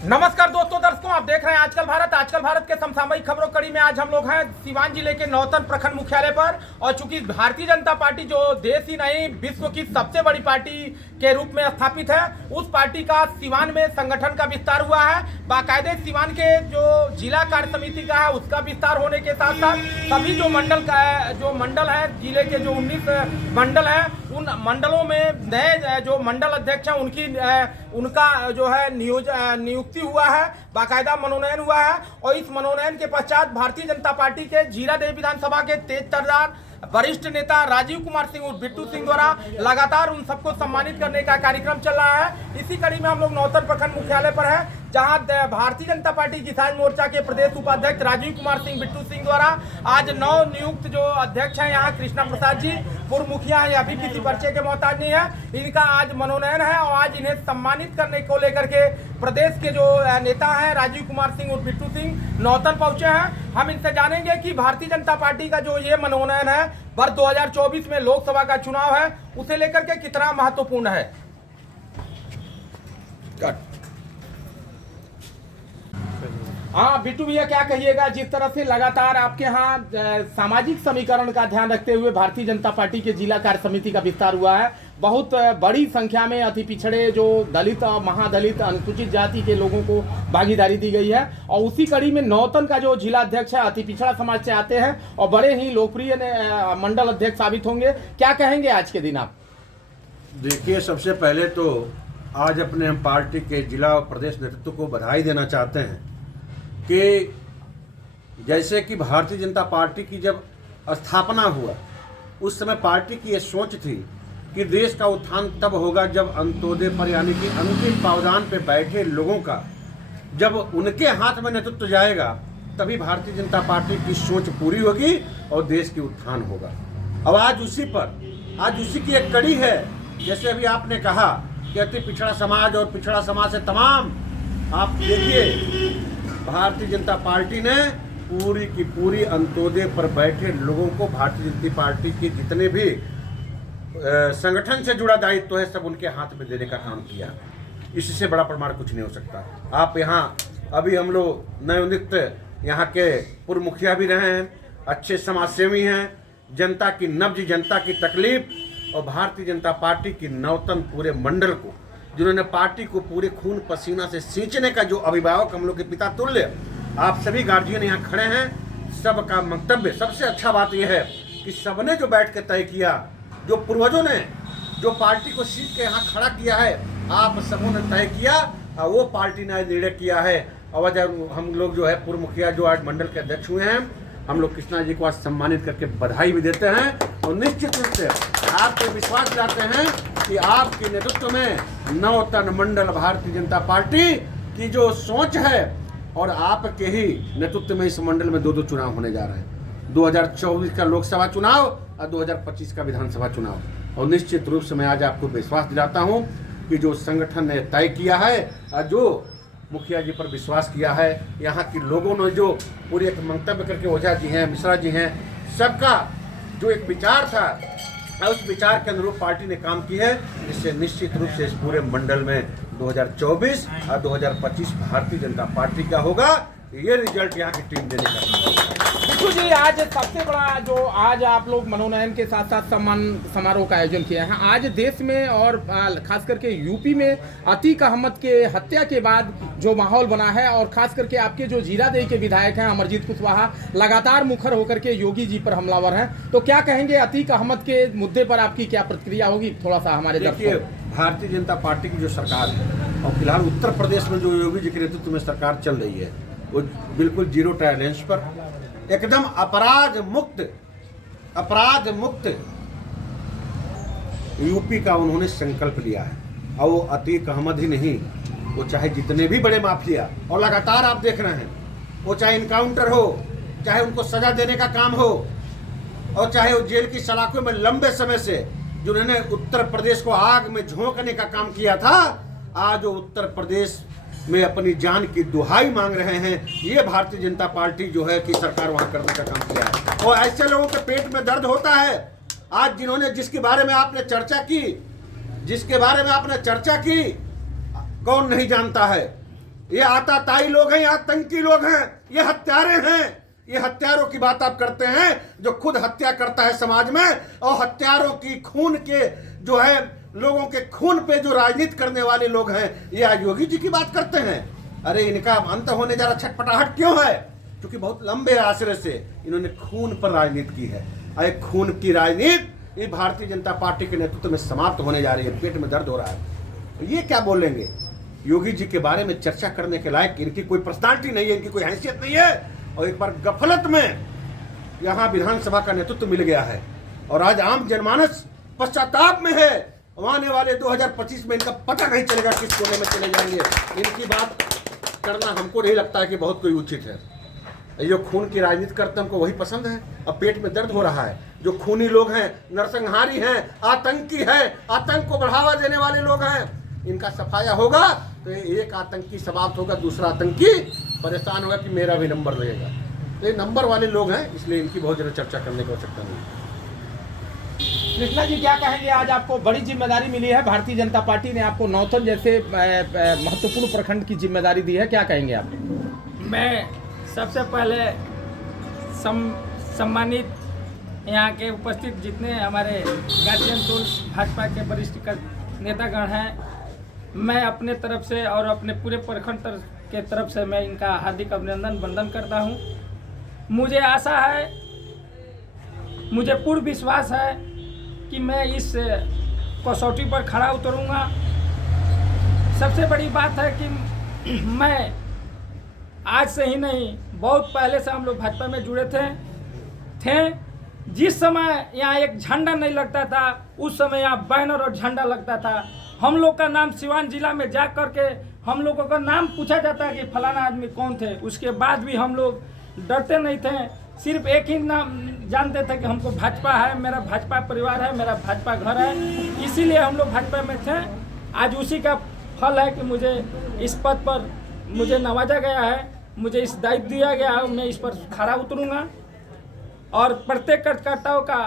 नमस्कार दोस्तों, दर्शकों, आप देख रहे हैं आजकल भारत के समसामयिक खबरों कड़ी में। आज हम लोग हैं सीवान जिले के नौतन प्रखंड मुख्यालय पर। और चूंकि भारतीय जनता पार्टी जो देश ही नहीं विश्व की सबसे बड़ी पार्टी के रूप में स्थापित है, उस पार्टी का सीवान में संगठन का विस्तार हुआ है। बाकायदे सीवान के जो जिला कार्य समिति का है उसका विस्तार होने के साथ साथ सभी जो मंडल है जिले के जो 19 मंडल है, उन मंडलों में नए जो मंडल अध्यक्ष हैं उनका जो है नियुक्ति हुआ है, बाकायदा मनोनयन हुआ है। और इस मनोनयन के पश्चात भारतीय जनता पार्टी के जीरादेव विधानसभा के तेज तर्रार वरिष्ठ नेता राजीव कुमार सिंह और बिट्टू सिंह द्वारा लगातार उन सबको सम्मानित करने का कार्यक्रम चल रहा है। इसी कड़ी में हम लोग नौतन प्रखंड मुख्यालय पर है, जहां भारतीय जनता पार्टी किसान मोर्चा के प्रदेश उपाध्यक्ष राजीव कुमार सिंह बिट्टू सिंह द्वारा आज नव नियुक्त जो अध्यक्ष हैं यहाँ कृष्णा प्रसाद जी पूर्व मुखिया है, अभी किसी परिचय के मोहताज नहीं है, इनका आज मनोनयन है। और आज इन्हें सम्मानित करने को लेकर के प्रदेश के जो नेता हैं राजीव कुमार सिंह और बिट्टू सिंह नौतन पहुंचे हैं। हम इनसे जानेंगे कि भारतीय जनता पार्टी का जो ये मनोनयन है वर्ष 2024 में लोकसभा का चुनाव है, उसे लेकर के कितना महत्वपूर्ण है। हाँ बिट्टू भैया, क्या कहिएगा, जिस तरह से लगातार आपके यहाँ सामाजिक समीकरण का ध्यान रखते हुए भारतीय जनता पार्टी के जिला कार्य समिति का विस्तार हुआ है, बहुत बड़ी संख्या में अति पिछड़े जो दलित और महादलित अनुसूचित जाति के लोगों को भागीदारी दी गई है। और उसी कड़ी में नौतन का जो जिला अध्यक्ष है अति पिछड़ा समाज से आते हैं और बड़े ही लोकप्रिय मंडल अध्यक्ष साबित होंगे। क्या कहेंगे आज के दिन आप? देखिए, सबसे पहले तो आज अपने हम पार्टी के जिला और प्रदेश नेतृत्व को बधाई देना चाहते हैं कि जैसे कि भारतीय जनता पार्टी की जब स्थापना हुआ उस समय पार्टी की ये सोच थी कि देश का उत्थान तब होगा जब अंत्योदय पर यानी कि अंतिम पावदान पे बैठे लोगों का जब उनके हाथ में नेतृत्व जाएगा तभी भारतीय जनता पार्टी की सोच पूरी होगी और देश की उत्थान होगा। अब आज उसी की एक कड़ी है। जैसे अभी आपने कहा कि अति पिछड़ा समाज और पिछड़ा समाज से तमाम, आप देखिए भारतीय जनता पार्टी ने पूरी की पूरी अंत्योदय पर बैठे लोगों को भारतीय जनता पार्टी के जितने भी संगठन से जुड़ा दायित्व है सब उनके हाथ में देने का काम किया। इससे बड़ा प्रमाण कुछ नहीं हो सकता। आप यहाँ अभी हम लोग नवनियुक्त यहाँ के पूर्व मुखिया भी रहे हैं, अच्छे समाजसेवी हैं, जनता की नब्ज, जनता की तकलीफ और भारतीय जनता पार्टी की नौतन पूरे मंडल को जिन्होंने पार्टी को पूरे खून पसीना से सींचने का जो अभिभावक हम लोग के पिता तुल्य, आप सभी गार्जियन यहाँ खड़े हैं, सबका मंतव्य, सबसे अच्छा बात यह है कि सबने जो बैठ के तय किया, जो पूर्वजों ने जो पार्टी को सीट के यहाँ खड़ा किया है, आप सबों ने तय किया और वो पार्टी ने निर्णय किया है। और हम लोग जो है पूर्व मुखिया जो आज मंडल के अध्यक्ष हुए हैं, हम लोग कृष्णा जी को आज सम्मानित करके बधाई भी देते हैं और निश्चित रूप से आपको विश्वास दिलाते हैं कि आपके नेतृत्व में नौतन मंडल भारतीय जनता पार्टी की जो सोच है और आपके ही नेतृत्व में इस मंडल में दो चुनाव होने जा रहे हैं, 2024 का लोकसभा चुनाव और 2025 का विधानसभा चुनाव। और निश्चित रूप से मैं आज आपको विश्वास दिलाता हूं कि जो संगठन ने तय किया है और जो मुखिया जी पर विश्वास किया है, यहाँ के लोगों ने जो पूरे एक मंतव्य करके ओझा जी हैं, मिश्रा जी हैं, सबका जो एक विचार था उस विचार के अनुरूप पार्टी ने काम की है, जिससे निश्चित रूप से इस पूरे मंडल में 2024 और 2025 भारतीय जनता पार्टी का होगा। ये रिजल्ट यहाँ की टीम देने का। बिट्टू जी, आज सबसे बड़ा जो आज आप लोग मनोनयन के साथ साथ सम्मान समारोह का आयोजन किया है, आज देश में और खास करके यूपी में अतीक अहमद के हत्या के बाद जो माहौल बना है और खास करके आपके जो जीरादेव के विधायक हैं अमरजीत कुशवाहा लगातार मुखर होकर के योगी जी पर हमलावर हैं, तो क्या कहेंगे अतीक अहमद के मुद्दे पर आपकी क्या प्रतिक्रिया होगी? थोड़ा सा हमारे देखिए, भारतीय जनता पार्टी की जो सरकार है और फिलहाल उत्तर प्रदेश में जो योगी जी के नेतृत्व में सरकार चल रही है वो बिल्कुल जीरो टॉलरेंस पर एकदम अपराध मुक्त यूपी का उन्होंने संकल्प लिया है। और वो अतीक अहमद ही नहीं, वो चाहे जितने भी बड़े माफिया, और लगातार आप देख रहे हैं, वो चाहे इनकाउंटर हो, चाहे उनको सजा देने का काम हो, और चाहे वो जेल की सलाखों में लंबे समय से जिन्होंने उत्तर प्रदेश को आग में झोंकने का काम किया था, आज वो उत्तर प्रदेश में अपनी जान की दुहाई मांग रहे हैं। ये भारतीय जनता पार्टी जो है कि सरकार वहां करने का काम किया है। और ऐसे लोगों के पेट में दर्द होता है। आज जिसके बारे में आपने चर्चा की, जिसके बारे में आपने चर्चा की, कौन नहीं जानता है? ये आताताई लोग हैं, ये आतंकी लोग हैं, ये हत्यारे हैं। ये हत्यारों की बात आप करते हैं, जो खुद हत्या करता है समाज में, और हत्यारों की खून के जो है, लोगों के खून पे जो राजनीति करने वाले लोग हैं, ये आज योगी जी की बात करते हैं। अरे इनका अंत होने जा रहा, छटपटाहट क्यों है? क्योंकि बहुत लंबे आश्रय से इन्होंने खून पर राजनीति की है। अरे खून की राजनीति ये भारतीय जनता पार्टी के नेतृत्व में समाप्त होने जा रही है। पेट में दर्द हो रहा है, तो ये क्या बोलेंगे? योगी जी के बारे में चर्चा करने के लायक इनकी कोई पर्सनालिटी नहीं है, इनकी कोई हैसियत नहीं है। और एक बार गफलत में यहाँ विधानसभा का नेतृत्व मिल गया है और आज आम जनमानस पश्चाताप में है। आने वाले 2025 में इनका पता नहीं चलेगा किस कोने में चले जाएंगे। इनकी बात करना हमको नहीं लगता है कि बहुत कोई उचित है। जो खून की राजनीति करते हैं हमको वही पसंद है। अब पेट में दर्द हो रहा है। जो खूनी लोग हैं, नरसंहारी हैं, आतंकी है, आतंक को बढ़ावा देने वाले लोग हैं, इनका सफाया होगा तो एक आतंकी समाप्त होगा, दूसरा आतंकी परेशान होगा कि मेरा भी नंबर लगेगा। तो ये नंबर वाले लोग हैं, इसलिए इनकी बहुत ज़्यादा चर्चा करने की आवश्यकता नहीं है। कृष्णा जी क्या कहेंगे? आज आपको बड़ी जिम्मेदारी मिली है, भारतीय जनता पार्टी ने आपको नौतन जैसे महत्वपूर्ण प्रखंड की जिम्मेदारी दी है, क्या कहेंगे आप? मैं सबसे पहले सम्मानित यहाँ के उपस्थित जितने हमारे गार्जियन टोल भाजपा के वरिष्ठ नेतागण हैं, मैं अपने तरफ से और अपने पूरे प्रखंड के तरफ से मैं इनका हार्दिक अभिनंदन वंदन करता हूँ। मुझे आशा है, मुझे पूर्ण विश्वास है कि मैं इस कसौटी पर खड़ा उतरूँगा। सबसे बड़ी बात है कि मैं आज से ही नहीं, बहुत पहले से हम लोग भाजपा में जुड़े थे। जिस समय यहाँ एक झंडा नहीं लगता था, उस समय यहाँ बैनर और झंडा लगता था। हम लोग का नाम सिवान जिला में जा कर के हम लोगों का नाम पूछा जाता कि फलाना आदमी कौन थे। उसके बाद भी हम लोग डरते नहीं थे, सिर्फ एक ही नाम जानते थे कि हमको भाजपा है, मेरा भाजपा परिवार है, मेरा भाजपा घर है, इसीलिए हम लोग भाजपा में थे। आज उसी का फल है कि मुझे इस पद पर मुझे नवाजा गया है, मुझे इस दायित्व दिया गया है। मैं इस पर खड़ा उतरूँगा और प्रत्येक कार्यकर्ताओं का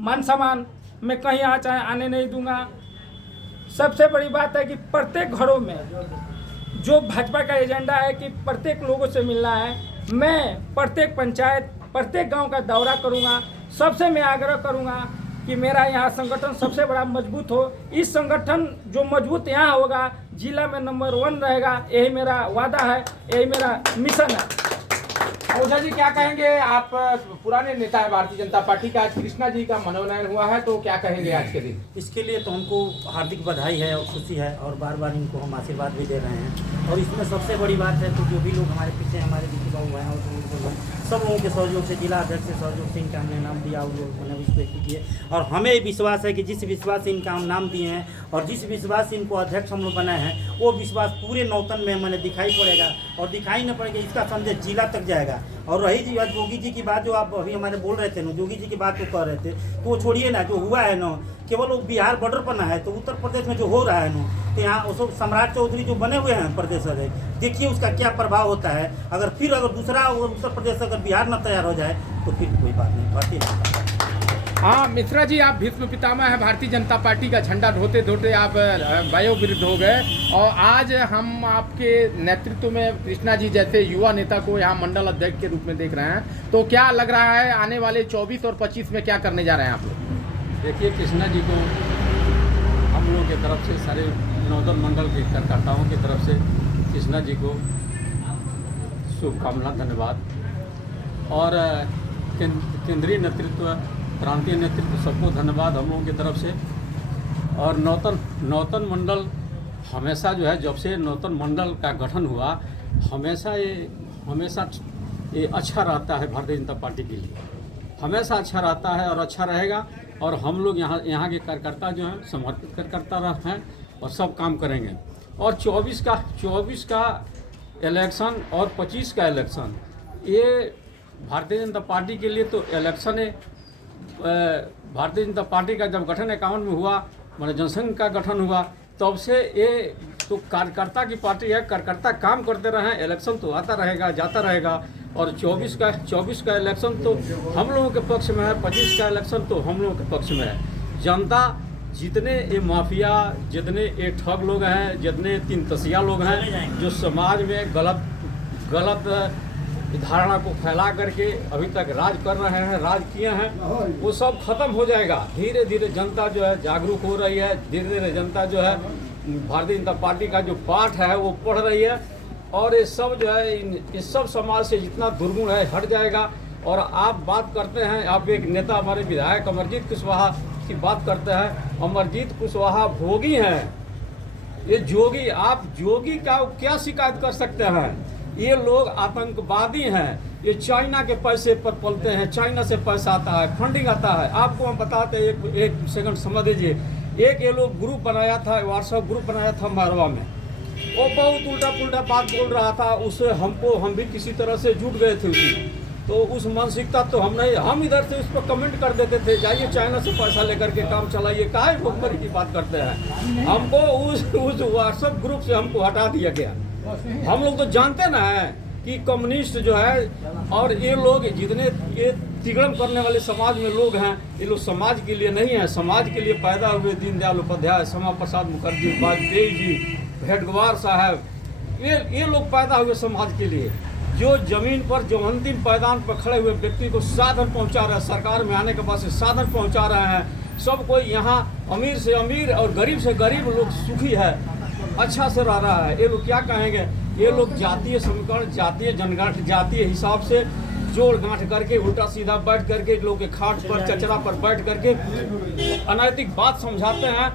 मान सम्मान मैं कहीं आने नहीं दूंगा। सबसे बड़ी बात है कि प्रत्येक घरों में जो भाजपा का एजेंडा है कि प्रत्येक लोगों से मिलना है। मैं प्रत्येक पंचायत, प्रत्येक गांव का दौरा करूंगा। सबसे मैं आग्रह करूंगा कि मेरा यहाँ संगठन सबसे बड़ा मजबूत हो। इस संगठन जो मजबूत यहाँ होगा, जिला में नंबर 1 रहेगा। यही मेरा वादा है, यही मेरा मिशन है। ओझा जी क्या कहेंगे? आप पुराने नेता है भारतीय जनता पार्टी का, आज कृष्णा जी का मनोनयन हुआ है, तो क्या कहेंगे आज के दिन? इसके लिए तो हमको हार्दिक बधाई है और खुशी है, और बार बार इनको हम आशीर्वाद भी दे रहे हैं। और इसमें सबसे बड़ी बात है तो जो भी लोग हमारे पीछे हमारे विकी बाबू हैं और सब लोगों के सहयोग से, जिला अध्यक्ष के सहयोग से इनका हमने नाम दिया, उन लोगों ने इस पर कीजिए। और हमें विश्वास है कि जिस विश्वास से इनका हम नाम दिए हैं और जिस विश्वास से इनको अध्यक्ष हम लोग बनाए हैं, वो विश्वास पूरे नौतन में मैंने दिखाई पड़ेगा। और दिखाई न पड़ेगा, इसका संदेश जिला तक जाएगा। और रही जी योगी जी की बात, जो आप अभी हमारे बोल रहे थे ना, योगी जी की बात जो कह रहे थे, तो वो छोड़िए ना। जो हुआ है ना, केवल वो बिहार बॉर्डर पर ना है, तो उत्तर प्रदेश में जो हो रहा है ना, तो यहाँ उसको सम्राट चौधरी जो बने हुए हैं प्रदेश अध्यक्ष, देखिए उसका क्या प्रभाव होता है। अगर दूसरा उत्तर प्रदेश अगर बिहार न तैयार हो जाए तो फिर कोई बात नहीं। भारतीय जनता पार्टी। हाँ मिश्रा जी, आप भीष्म पितामह है भारतीय जनता पार्टी का। झंडा ढोते ढोते आप वयोवृद्ध हो गए, और आज हम आपके नेतृत्व में कृष्णा जी जैसे युवा नेता को यहाँ मंडल अध्यक्ष के रूप में देख रहे हैं, तो क्या लग रहा है आने वाले 24 और 25 में क्या करने जा रहे हैं आप लोग? देखिए, कृष्णा जी को हम लोग की तरफ से, सारे नौतन मंडल के कार्यकर्ताओं की तरफ से कृष्णा जी को शुभकामना, धन्यवाद। और केंद्रीय नेतृत्व, प्रांतीय नेतृत्व, सबको धन्यवाद हम लोगों की तरफ से। और नौतन मंडल हमेशा जो है, जब से नौतन मंडल का गठन हुआ, हमेशा ये अच्छा रहता है भारतीय जनता पार्टी के लिए, हमेशा अच्छा रहता है और अच्छा रहेगा। और हम लोग यहाँ के कार्यकर्ता जो हैं समर्पित कार्यकर्ता हैं और सब काम करेंगे। और 24 का इलेक्शन और 25 का इलेक्शन, ये भारतीय जनता पार्टी के लिए तो इलेक्शन है। भारतीय जनता पार्टी का जब गठन 51 में हुआ, मतलब जनसंघ का गठन हुआ, तब से ये तो कार्यकर्ता की पार्टी है। कार्यकर्ता काम करते रहें, इलेक्शन तो आता रहेगा, जाता रहेगा। और 24 का इलेक्शन तो हम लोगों के पक्ष में है, 25 का इलेक्शन तो हम लोगों के पक्ष में है। जनता जितने ये माफिया, जितने ये ठग लोग हैं, जितने तीन तसिया लोग हैं जो समाज में गलत धारणा को फैला करके अभी तक राज कर रहे हैं, राज किए हैं, वो सब खत्म हो जाएगा। धीरे धीरे जनता जो है जागरूक हो रही है, धीरे धीरे जनता जो है भारतीय जनता पार्टी का जो पाठ है वो पढ़ रही है, और ये सब जो है इस सब समाज से जितना दुर्गुण है हट जाएगा। और आप बात करते हैं, आप एक नेता हमारे विधायक अमरजीत कुशवाहा की बात करते हैं। अमरजीत कुशवाहा भोगी हैं, ये जोगी, आप जोगी का क्या शिकायत कर सकते हैं? ये लोग आतंकवादी हैं, ये चाइना के पैसे पर पलते हैं, चाइना से पैसा आता है, फंडिंग आता है। आपको हम बताते हैं, एक सेकंड समझ लीजिए। एक ये लोग ग्रुप बनाया था, व्हाट्सएप ग्रुप बनाया था मारवा में, वो बहुत उल्टा पुल्टा बात बोल रहा था, उससे हम भी किसी तरह से जुट गए थे उसमें। तो उस मानसिकता तो हम इधर से उस पर कमेंट कर देते थे, जाइए चाइना से पैसा लेकर के काम चलाइए, काहे भुखमरी की बात करते हैं। हमको उस व्हाट्सएप ग्रुप से हमको हटा दिया गया। हम लोग तो जानते ना है कि कम्युनिस्ट जो है और ये लोग जितने ये तिगड़म करने वाले समाज में लोग हैं, ये लोग समाज के लिए नहीं है। समाज के लिए पैदा हुए दीनदयाल उपाध्याय, श्यामा प्रसाद मुखर्जी, वाजपेयी जी, भेटगवार साहब, ये लोग पैदा हुए समाज के लिए। जो जमीन पर, जो अंतिम पायदान पर खड़े हुए व्यक्ति को साधन पहुंचा रहे हैं, सरकार में आने के बाद से साधन पहुंचा रहे हैं। सब कोई यहाँ अमीर से अमीर और गरीब से गरीब लोग सुखी है, अच्छा से रह रहा है। ये लोग क्या कहेंगे? ये लोग जातीय समीकरण, जातीय जनगणना, जातीय हिसाब से जोड़ गांठ करके उल्टा सीधा बैठ करके लोग के खाट पर, चचरा पर बैठ करके अनैतिक बात समझाते हैं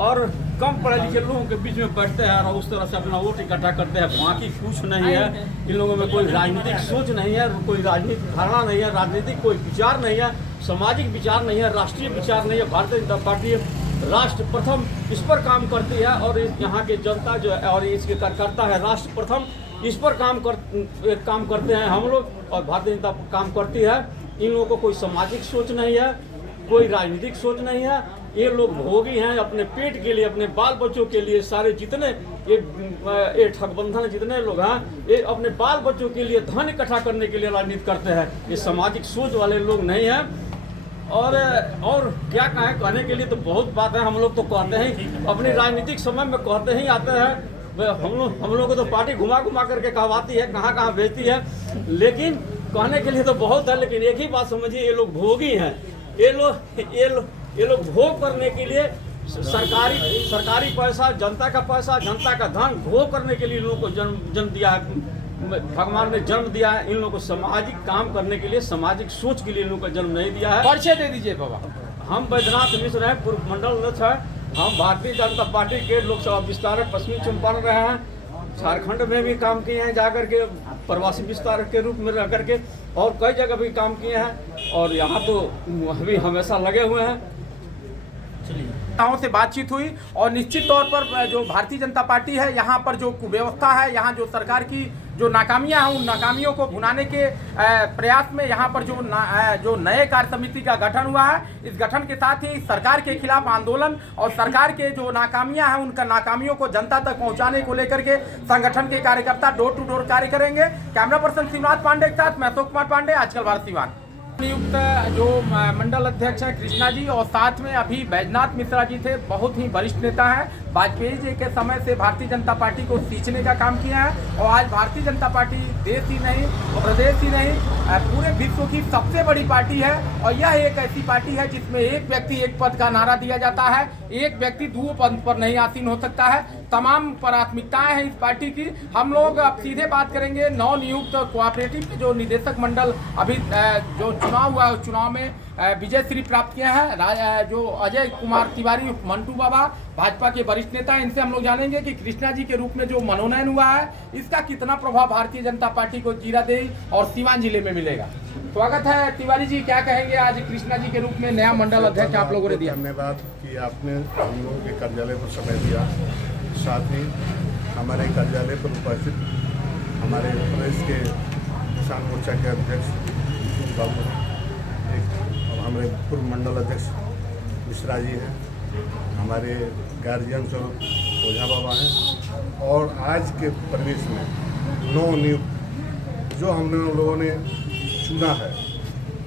और कम पढ़े लिखे लोगों के बीच में बैठते हैं और उस तरह से अपना वोट इकट्ठा करते हैं। बाकी कुछ नहीं है। इन लोगों में कोई राजनीतिक सोच नहीं है, कोई राजनीतिक धारणा नहीं है, राजनीतिक कोई विचार नहीं है, सामाजिक विचार नहीं है, राष्ट्रीय विचार नहीं है। भारतीय जनता पार्टी राष्ट्र प्रथम इस पर काम करती है और यहाँ के जनता जो है और इसके कार्यकर्ता है राष्ट्र प्रथम इस पर काम करते हैं हम लोग, और भारतीय जनता काम करती है। इन लोगों को कोई सामाजिक सोच नहीं है, कोई राजनीतिक सोच नहीं है। ये लोग भोगी हैं अपने पेट के लिए, अपने बाल बच्चों के लिए। सारे जितने ये ठगबंधन जितने लोग हैं, ये अपने बाल बच्चों के लिए धन इकट्ठा करने के लिए राजनीति करते हैं। ये सामाजिक सोच वाले लोग नहीं हैं। और क्या कहें, कहने के लिए तो बहुत बात है। हम लोग तो कहते हैं अपनी राजनीतिक समय में कहते ही आते हैं। हम लोग को तो पार्टी घुमा घुमा करके कहवाती है, कहाँ कहाँ भेजती है, लेकिन कहने के लिए तो बहुत है। लेकिन एक ही बात समझिए, ये लोग भोगी हैं। ये लोग भोग करने के लिए सरकारी पैसा, जनता का पैसा, जनता का धन भोग करने के लिए इन लोगों को जन्म दिया है। भगवान ने जन्म दिया है। इन लोगों को सामाजिक काम करने के लिए, सामाजिक सोच के लिए इन लोगों को जन्म नहीं दिया है। परिचय दे दीजिए बाबा। हम बैद्यनाथ मिश्र हैं, पूर्व मंडल अध्यक्ष हैं। हम भारतीय जनता पार्टी के लोकसभा विस्तारक पश्चिमी चंपारण रहे हैं। झारखंड में भी काम किए हैं, जाकर के प्रवासी विस्तारक के रूप में रह करके, और कई जगह भी काम किए हैं। और यहाँ तो अभी हमेशा लगे हुए हैं। से बातचीत हुई और निश्चित तौर पर जो भारतीय जनता पार्टी है, यहाँ पर जो कुव्यवस्था है, यहाँ जो सरकार की जो नाकामियां हैं, उन नाकामियों को भुनाने के प्रयास में यहाँ पर जो नए कार्य समिति का गठन हुआ है, इस गठन के साथ ही सरकार के खिलाफ आंदोलन और सरकार के जो नाकामियां हैं, उनका नाकामियों को जनता तक पहुँचाने को लेकर के संगठन के कार्यकर्ता डोर टू डोर कार्य करेंगे। कैमरा पर्सन शिवनाथ पांडे के साथ मैं अशोक कुमार पांडे, आजकल भारत सिवान। नियुक्त जो मंडल अध्यक्ष है कृष्णा जी, और साथ में अभी बैजनाथ मिश्रा जी थे, बहुत ही वरिष्ठ नेता हैं। वाजपेयी जी के समय से भारतीय जनता पार्टी को सींचने का काम किया है, और आज भारतीय जनता पार्टी देश ही नहीं, प्रदेश ही नहीं, पूरे विश्व की सबसे बड़ी पार्टी है। और यह एक ऐसी पार्टी है जिसमें एक व्यक्ति एक पद का नारा दिया जाता है, एक व्यक्ति दो पद पर नहीं आसीन हो सकता है। तमाम प्राथमिकताएं हैं इस पार्टी की। हम लोग अब सीधे बात करेंगे नवनियुक्त कोऑपरेटिव के जो निदेशक मंडल अभी जो चुनाव हुआ है, चुनाव में विजय श्री प्राप्त किए हैं जो अजय कुमार तिवारी मंटू बाबा, भाजपा के वरिष्ठ नेता। इनसे हम लोग जानेंगे कि कृष्णा जी के रूप में जो मनोनयन हुआ है, इसका कितना प्रभाव भारतीय जनता पार्टी को जीरादेई और सीवान जिले में मिलेगा। स्वागत है तिवारी जी, क्या कहेंगे? आज कृष्णा जी के रूप में नया मंडल अध्यक्ष आप लोगों ने दिया। धन्यवाद कि आपने हम लोगों के कार्यालय पर समय दिया। साथ ही हमारे कार्यालय पर उपस्थित हमारे प्रदेश के किसान मोर्चा के अध्यक्ष बाबू, और हमारे पूर्व मंडल अध्यक्ष मिश्रा जी हैं, हमारे गार्जियन स्वरूप ओझा बाबा हैं, और आज के परिवेश में नवनियुक्त जो हम लोगों ने चुना है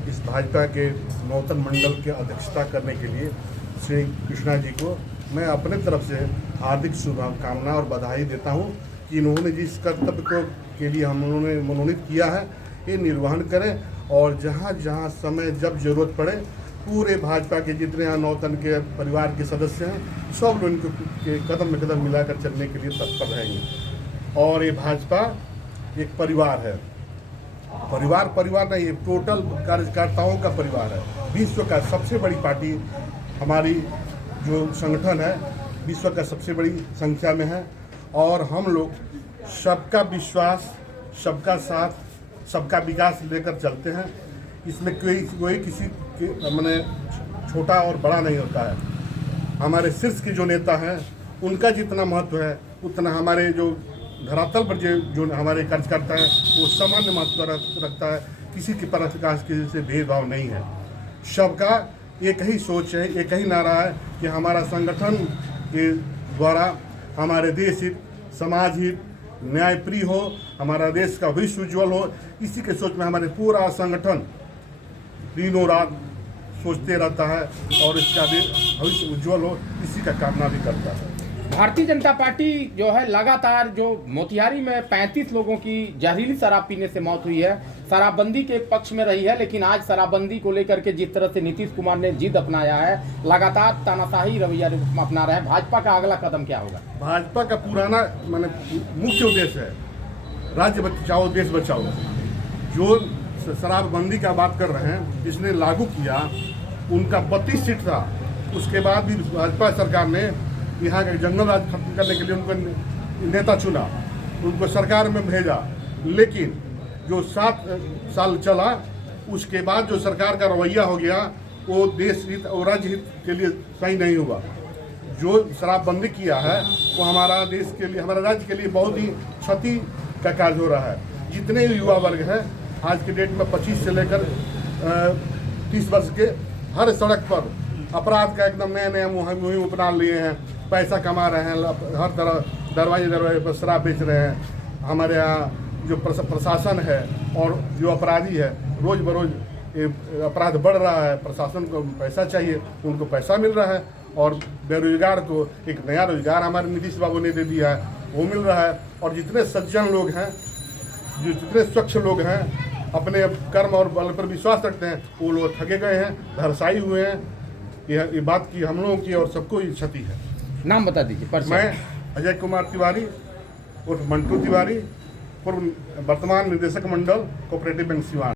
इस भाजपा के नौतन मंडल की अध्यक्षता करने के लिए, श्री कृष्णा जी को मैं अपने तरफ से हार्दिक शुभकामना और बधाई देता हूं कि इन्होंने जिस कर्तव्य को के लिए हम उन्होंने मनोनीत किया है ये निर्वहन करें और जहां जहां समय जब जरूरत पड़े पूरे भाजपा के जितने यहाँ नौतन के परिवार के सदस्य हैं सब लोग इनको के कदम में कदम मिलाकर चलने के लिए तत्पर रहेंगे। और ये भाजपा एक परिवार है, परिवार नहीं, ये टोटल कार्यकर्ताओं का परिवार है। विश्व का सबसे बड़ी पार्टी हमारी जो संगठन है विश्व का सबसे बड़ी संख्या में है और हम लोग सबका विश्वास, सबका साथ, सबका विकास लेकर चलते हैं। इसमें कोई किसी के मैंने छोटा और बड़ा नहीं होता है। हमारे शीर्ष के जो नेता हैं उनका जितना महत्व है उतना हमारे जो धरातल पर जो हमारे कार्यकर्ता हैं वो सामान्य महत्व रखता है। किसी के प्रकाश किसी से भेदभाव नहीं है। सबका एक ही सोच है, एक ही नारा है कि हमारा संगठन के द्वारा हमारे देश हित, समाज हित, न्यायप्रिय हो, हमारा देश का भविष्य उज्ज्वल हो। इसी के सोच में हमारे पूरा संगठन दिनों रात सोचते रहता है और इसका भविष्य उज्ज्वल हो इसी का कामना भी करता है। भारतीय जनता पार्टी जो है लगातार जो मोतिहारी में 35 लोगों की जहरीली शराब पीने से मौत हुई है, शराबबंदी के पक्ष में रही है, लेकिन आज शराबबंदी को लेकर के जिस तरह से नीतीश कुमार ने जिद अपनाया है, लगातार तानाशाही रवैया अपना रहे हैं, भाजपा का अगला कदम क्या होगा? भाजपा का पुराना माने मुख्य उद्देश्य है राज्य बचाओ देश बचाओ। जो शराबबंदी का बात कर रहे हैं जिसने लागू किया उनका 32 सीट था, उसके बाद भी भाजपा सरकार ने यहाँ के जंगल राज खत्म करने के लिए उनको नेता चुना, उनको सरकार में भेजा, लेकिन जो 7 साल चला उसके बाद जो सरकार का रवैया हो गया वो देश हित और राज्य हित के लिए सही नहीं हुआ। जो शराबबंदी किया है वो हमारा देश के लिए, हमारे राज्य के लिए बहुत ही क्षति का कार्य हो रहा है। जितने युवा वर्ग हैं आज के डेट में 25 से लेकर 30 वर्ष के हर सड़क पर अपराध का एकदम नए मुहिम अपना लिए हैं, पैसा कमा रहे हैं, हर तरह दरवाजे पर शराब बेच रहे हैं। हमारे यहाँ जो प्रशासन है और जो अपराधी है रोज़ बरोज़ अपराध बढ़ रहा है। प्रशासन को पैसा चाहिए, उनको पैसा मिल रहा है और बेरोजगार को एक नया रोजगार हमारे नीतीश बाबू ने दे दिया है, वो मिल रहा है। और जितने सज्जन लोग हैं, जो जितने स्वच्छ लोग हैं, अपने कर्म और बल पर विश्वास रखते हैं, वो लोग ठगे गए हैं, धरसाई हुए हैं। ये बात की हम लोगों की और सबको ये क्षति है। नाम बता दीजिए। मैं अजय कुमार तिवारी उर्फ मंटू तिवारी, पूर्व वर्तमान निदेशक मंडल कोऑपरेटिव बैंक सिवान।